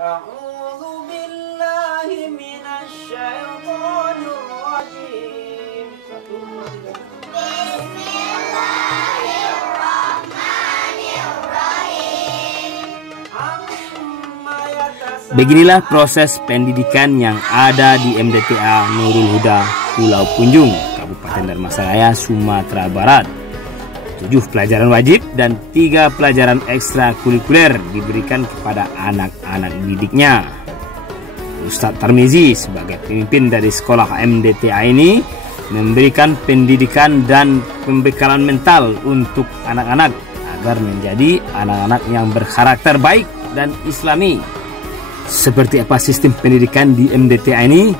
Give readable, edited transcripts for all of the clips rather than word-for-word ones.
A'udzu billahi minasy syaithanir rajim. Beginilah proses pendidikan yang ada di MDTA Nurul Huda, Pulau Punjung, Kabupaten Dharmasraya, Sumatera Barat. 7 pelajaran wajib dan 3 pelajaran ekstrakurikuler diberikan kepada anak-anak didiknya. Ustadz Tarmizi sebagai pemimpin dari sekolah MDTA ini memberikan pendidikan dan pembekalan mental untuk anak-anak agar menjadi anak-anak yang berkarakter baik dan islami. Seperti apa sistem pendidikan di MDTA ini?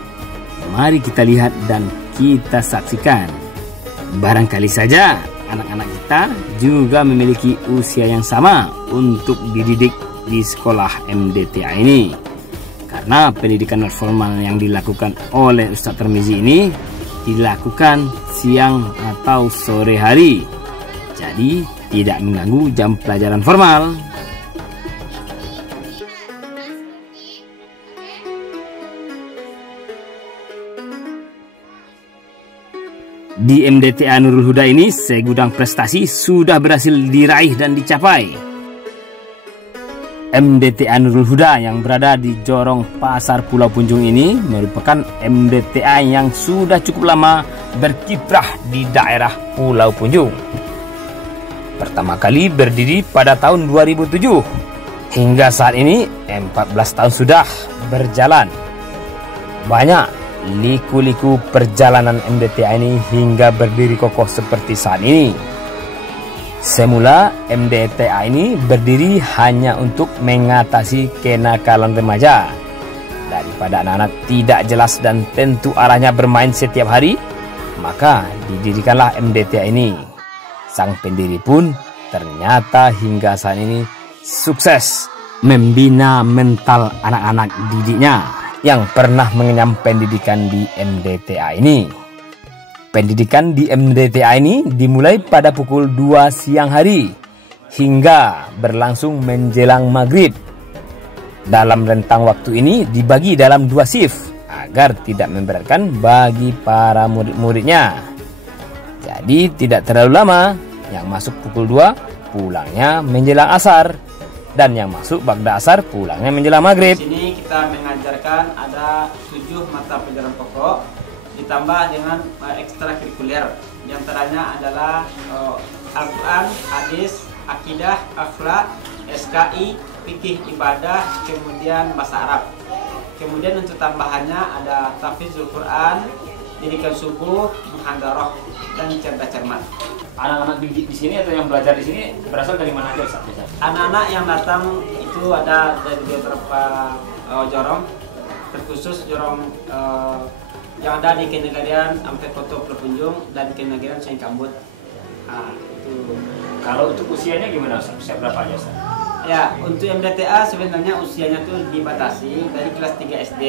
Mari kita lihat dan kita saksikan. Barangkali saja anak-anak kita juga memiliki usia yang sama untuk dididik di sekolah MDTA ini. Karena pendidikan non formal yang dilakukan oleh Ustadz Tarmizi ini dilakukan siang atau sore hari. Jadi tidak mengganggu jam pelajaran formal. Di MDTA Nurul Huda ini, segudang prestasi sudah berhasil diraih dan dicapai. MDTA Nurul Huda yang berada di Jorong Pasar Pulau Punjung ini merupakan MDTA yang sudah cukup lama berkiprah di daerah Pulau Punjung. Pertama kali berdiri pada tahun 2007. Hingga saat ini 14 tahun sudah berjalan. Banyak liku-liku perjalanan MDTA ini hingga berdiri kokoh seperti saat ini. Semula MDTA ini berdiri hanya untuk mengatasi kenakalan remaja. Daripada anak-anak tidak jelas dan tentu arahnya bermain setiap hari, maka didirikanlah MDTA ini. Sang pendiri pun ternyata hingga saat ini sukses membina mental anak-anak didiknya yang pernah mengenyam pendidikan di MDTA ini. Pendidikan di MDTA ini dimulai pada pukul 2 siang hari hingga berlangsung menjelang maghrib. Dalam rentang waktu ini dibagi dalam 2 shift agar tidak memberatkan bagi para murid-muridnya. Jadi tidak terlalu lama, yang masuk pukul 2 pulangnya menjelang asar, dan yang masuk bagda asar pulangnya menjelang maghrib. Di sini kita mengajarkan ada 7 mata pelajaran pokok ditambah dengan ekstrakurikuler. Di antaranya adalah Al-Quran, hadis, akidah, akhlak, SKI, fikih ibadah, kemudian bahasa Arab. Kemudian untuk tambahannya ada tahfidzul Quran, didikan subuh, muhadharah, dan cerdas cermat. Anak-anak di sini atau yang belajar di sini berasal dari mana aja Ustaz? Anak-anak yang datang itu ada dari beberapa jorong, terkhusus jorong yang ada di Kenegarian sampai Kota Pulau Punjung dan Kenegarian Sengkambut. Nah, itu. Kalau untuk usianya gimana Ustaz? Usia berapa aja Ustaz? Ya, untuk MDTA sebenarnya usianya tuh dibatasi dari kelas 3 SD.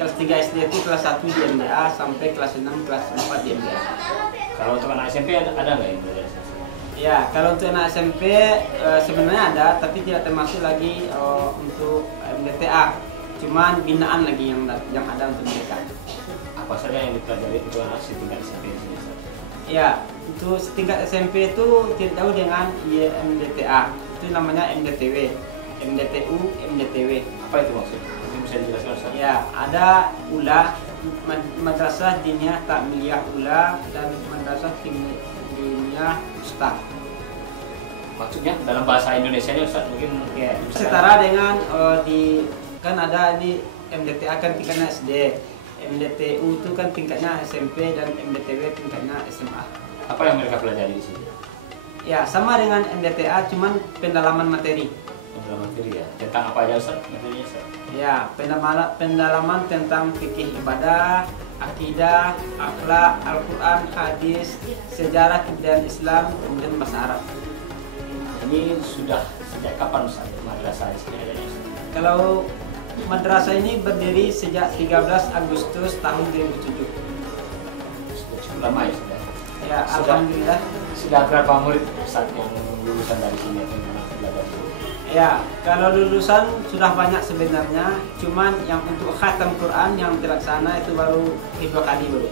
Kelas 3 SD itu kelas 1 di MDA sampai kelas 6, kelas 4 di MDA. Kalau untuk anak SMP ada nggak yang belajar? Ya, kalau untuk anak SMP sebenarnya ada, tapi tidak termasuk lagi untuk MDTA. Cuman binaan lagi yang ada untuk mereka. Apa saja yang dipelajari untuk anak setingkat SMP ini? Ya, untuk setingkat SMP itu tidak jauh dengan MDTA. Itu namanya MDTW, MDTU, MDTW. Apa itu maksudnya? Bisa dijelaskan Ustaz? Ya, ada ULA, Madrasah Diniyah Takmiliyah ULA, dan Madrasah Diniyah Ustaz. Maksudnya dalam bahasa Indonesianya Ustaz mungkin ya, setara dengan kan ada di MDTA kan tingkatnya SD, MDTU itu kan tingkatnya SMP, dan MDTW tingkatnya SMA. Apa yang mereka pelajari di sini? Ya, sama dengan MDTA, cuman pendalaman materi. Pendalaman materi ya. Tentang apa aja Ustaz? Materinya Ustaz? Ya, pendalaman tentang fikih ibadah, akidah, akhlak, Al-Quran, hadis, sejarah kebudayaan Islam, kemudian bahasa Arab. Ini sudah sejak kapan Ustaz madrasah di sini adanya? Kalau madrasah ini berdiri sejak 13 Agustus tahun 2007. Sudah cukup lama ya sudah. Ya, alhamdulillah. Sudah berapa murid Ustaz yang lulusan dari sini atau belajar? Ya, kalau lulusan sudah banyak sebenarnya, cuman yang untuk khatam Quran yang terlaksana itu baru 2 kali baru.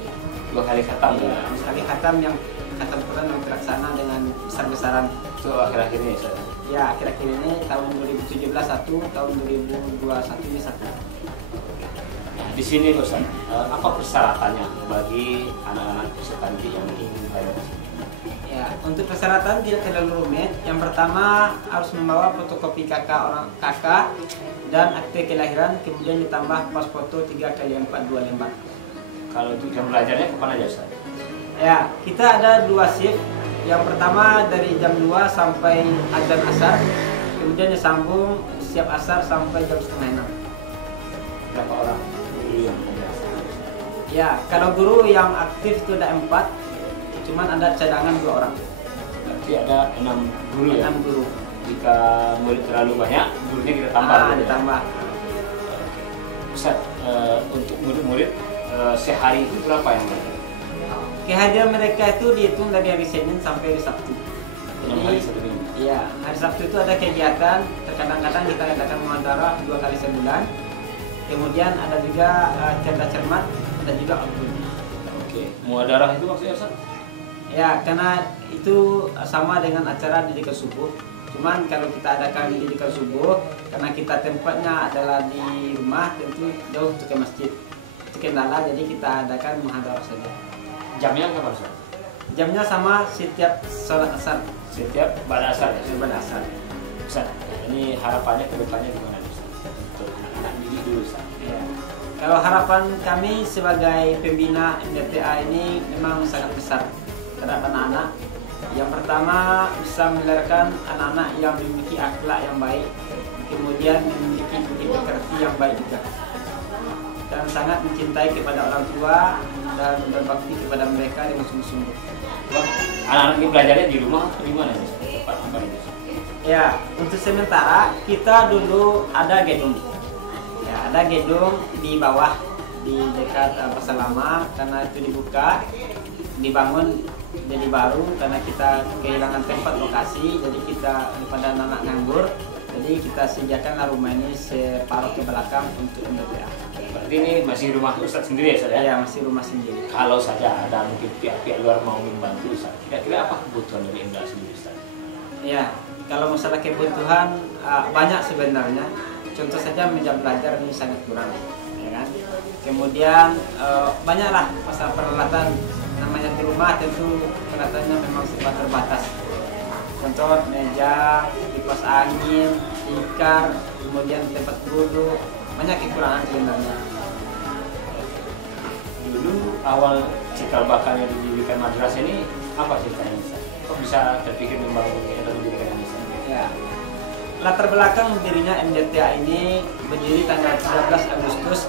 2 kali khatam ya. Sekali khatam yang khatam Quran yang terlaksana dengan besar-besaran. Itu akhir-akhir ini ya. Ya, akhir-akhir ini tahun 2017 satu, tahun 2021 ini satu. Nah, di sini Ustaz, apa persyaratannya bagi anak-anak peserta didik yang ingin belajar di sini? Ya, untuk persyaratan tidak terlalu rumit. Yang pertama harus membawa fotokopi kakak dan akte kelahiran, kemudian ditambah pas foto 3x4 2 lembar. Kalau untuk jam belajarnya kapan aja Ustaz? Ya, kita ada 2 shift. Yang pertama dari jam 2 sampai azan asar, kemudian disambung siap asar sampai jam 5:30. Berapa orang guru yang mengajar? Ya, kalau guru yang aktif itu ada 4, cuman ada cadangan 2 orang. Berarti ada 6 guru ya? 6 guru. Jika murid terlalu banyak, gurunya kita tambah. Ditambah. Ustaz, untuk murid-murid sehari itu berapa yang belajar? Kehadiran mereka itu dihitung dari hari Senin sampai hari Sabtu. Jadi hari Sabtu ini? Iya, hari Sabtu itu ada kegiatan. Terkadang-kadang kita adakan muhadarah 2 kali sebulan. Kemudian ada juga cerdas cermat dan juga al-Qur'an. Oke, muhadarah itu maksudnya Ustaz? Ya, karena itu sama dengan acara didikan subuh. Cuman kalau kita adakan didikan subuh, karena kita tempatnya adalah di rumah, tentu jauh ke masjid. Itu kendala, jadi kita adakan muhadarah saja. Jamnya kapan Ustaz? Jamnya sama setiap sholat asar. Setiap pada asar ya? Pada asar. Ustaz, ini harapannya ke depannya gimana Ustaz? Untuk anak-anak didik dulu Ustaz. Ya. Kalau harapan kami sebagai pembina MDTA ini memang sangat besar terhadap anak-anak. Yang pertama bisa melahirkan anak-anak yang memiliki akhlak yang baik, kemudian memiliki budi pekerti yang baik juga, dan sangat mencintai kepada orang tua dan berbakti kepada mereka dengan sungguh-sungguh. Anak-anak ini belajarnya di rumah atau di mana Ustaz? Tempat apa ini? Ya, untuk sementara kita dulu ada gedung. Ya, ada gedung di bawah di dekat pasar lama, karena itu dibuka, dibangun jadi baru karena kita kehilangan tempat lokasi, jadi kita daripada anak nganggur, jadi kita sediakan rumah ini separuh ke belakang untuk MDTA. Berarti ini masih rumah Ustaz sendiri ya Ustaz ya? Ya, masih rumah sendiri. Kalau saja ada mungkin pihak-pihak luar mau membantu Ustaz, kira-kira apa kebutuhan dari MDA sendiri Ustaz? Ya, kalau masalah kebutuhan banyak sebenarnya. Contoh saja meja belajar ini sangat kurang, ya kan? Kemudian banyaklah masalah peralatan. Namanya di rumah tentu peralatannya memang serba terbatas. Contoh meja, kipas angin, tikar, kemudian tempat duduk, banyak kekurangan sebenarnya. Dulu awal cikal bakal yang didirikan madrasah ini apa ceritanya Ustaz? Kok bisa terpikir membangun atau didirikan ini? Ya, latar belakang berdirinya MDTA ini berdiri tanggal 13 Agustus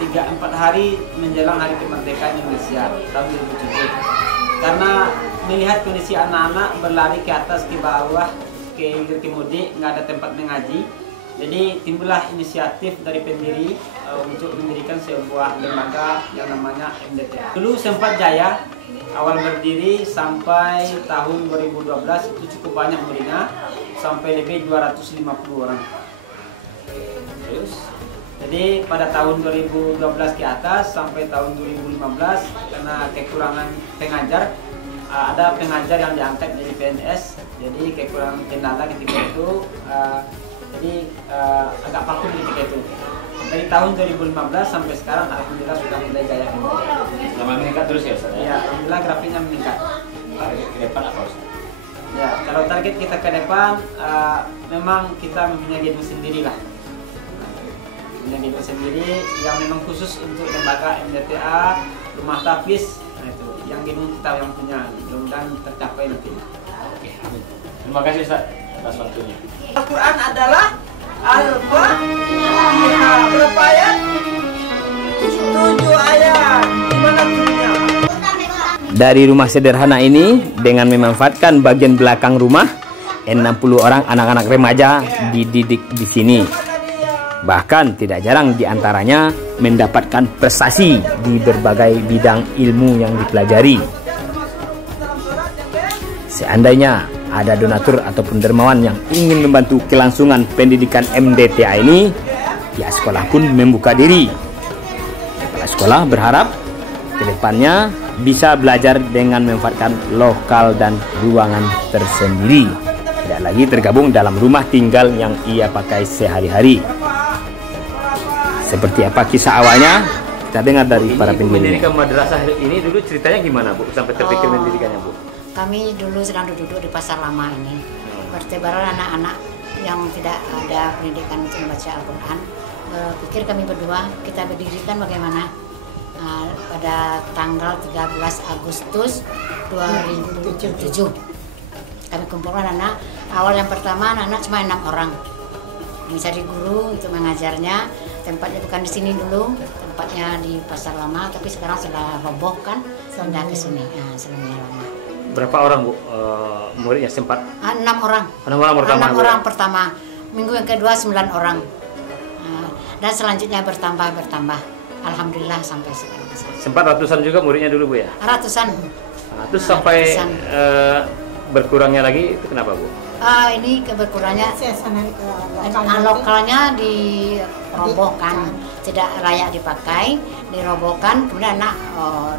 3-4 hari menjelang hari kemerdekaan Indonesia tahun 2007. Karena melihat kondisi anak-anak berlari ke atas, ke bawah, ke hilir, ke mudik, nggak ada tempat mengaji, jadi timbullah inisiatif dari pendiri untuk mendirikan sebuah lembaga yang namanya MDTA. Dulu sempat jaya, awal berdiri sampai tahun 2012 itu cukup banyak muridnya, sampai lebih 250 orang. Terus jadi pada tahun 2012 ke atas sampai tahun 2015 karena kekurangan pengajar, ada pengajar yang diangkat dari PNS, jadi kekurangan kendala ketika itu, jadi agak vakum ketika itu. Dari tahun 2015 sampai sekarang alhamdulillah sudah mulai jaya. Lama meningkat terus ya Ustaz? Ya, alhamdulillah grafiknya meningkat. Target ke depan apa Ustaz? Ya, kalau target kita ke depan memang kita mempunyai gedung sendiri lah. Gedung sendiri yang memang khusus untuk lembaga MDTA, rumah tahfiz. Nah itu yang gedung kita yang punya, mudah-mudahan tercapai nanti. Oke, amin. Terima kasih Ustaz atas waktunya. Al-Quran adalah Al-Fatihah. Berapa ayat? 7 ayat. Gimana bunyinya? Dari rumah sederhana ini dengan memanfaatkan bagian belakang rumah, 60 orang anak-anak remaja dididik di sini. Bahkan tidak jarang diantaranya mendapatkan prestasi di berbagai bidang ilmu yang dipelajari. Seandainya ada donatur ataupun dermawan yang ingin membantu kelangsungan pendidikan MDTA ini, pihak sekolah pun membuka diri. Kepala sekolah berharap kedepannya bisa belajar dengan memanfaatkan lokal dan ruangan tersendiri, tidak lagi tergabung dalam rumah tinggal yang ia pakai sehari-hari. Seperti apa kisah awalnya? Kita dengar dari para pendiri. Mendirikan madrasah ini dulu ceritanya gimana, Bu? Sampai terpikir mendirikannya, Bu? Kami dulu sedang duduk di pasar lama ini, bertebaran anak-anak yang tidak ada pendidikan untuk membaca Al-Quran. Pikir kami berdua, kita berdirikan bagaimana pada tanggal 13 Agustus 2007. Kami kumpulkan anak. Awal yang pertama anak-anak cuma 6 orang. Mencari guru untuk mengajarnya. Tempatnya bukan di sini dulu, tempatnya di pasar lama, tapi sekarang sudah roboh kan, pindah ke sini. Nah, selama lama. Berapa orang, Bu, muridnya sempat? 6 orang. 6 orang pertama. 6 orang pertama. Minggu yang kedua 9 orang. Dan selanjutnya bertambah. Alhamdulillah sampai sekarang. Sempat ratusan juga muridnya dulu, Bu, ya? Ratusan. Terus sampai berkurangnya lagi itu kenapa, Bu? Ini berkurangnya lokalnya dirobohkan, tidak layak dipakai, dirobohkan, kemudian anak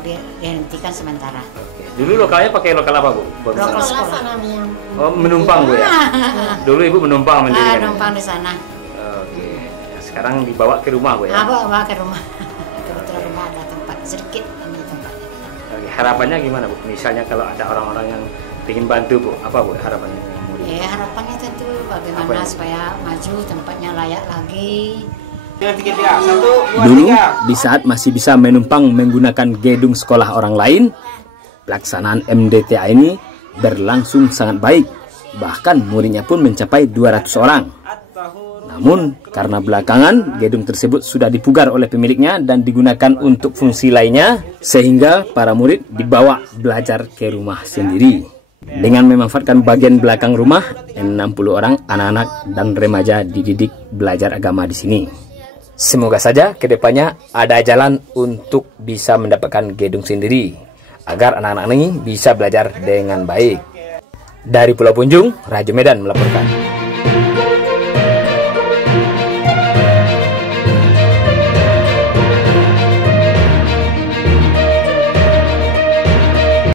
dihentikan sementara. Oke. Dulu lokalnya pakai lokal apa, Bu? Lokal sekolah. Oh, menumpang, Bu, ya? Dulu Ibu menumpang mendirikan. Menumpang di sana. Oke. Sekarang dibawa ke rumah, Bu, ya? Bawa ke rumah. Kebetulan rumah ada tempat sedikit ini tempatnya. Oke. Harapannya gimana, Bu? Misalnya kalau ada orang-orang yang ingin bantu, Bu, apa, Bu, harapannya? Harapannya tentu bagaimana supaya maju, tempatnya layak lagi. Dulu, di saat masih bisa menumpang menggunakan gedung sekolah orang lain, pelaksanaan MDTA ini berlangsung sangat baik. Bahkan muridnya pun mencapai 200 orang. Namun, karena belakangan gedung tersebut sudah dipugar oleh pemiliknya dan digunakan untuk fungsi lainnya, sehingga para murid dibawa belajar ke rumah sendiri. Dengan memanfaatkan bagian belakang rumah, 60 orang anak-anak dan remaja dididik belajar agama di sini. Semoga saja kedepannya ada jalan untuk bisa mendapatkan gedung sendiri, agar anak-anak ini bisa belajar dengan baik. Dari Pulau Punjung, Rajo Medan melaporkan.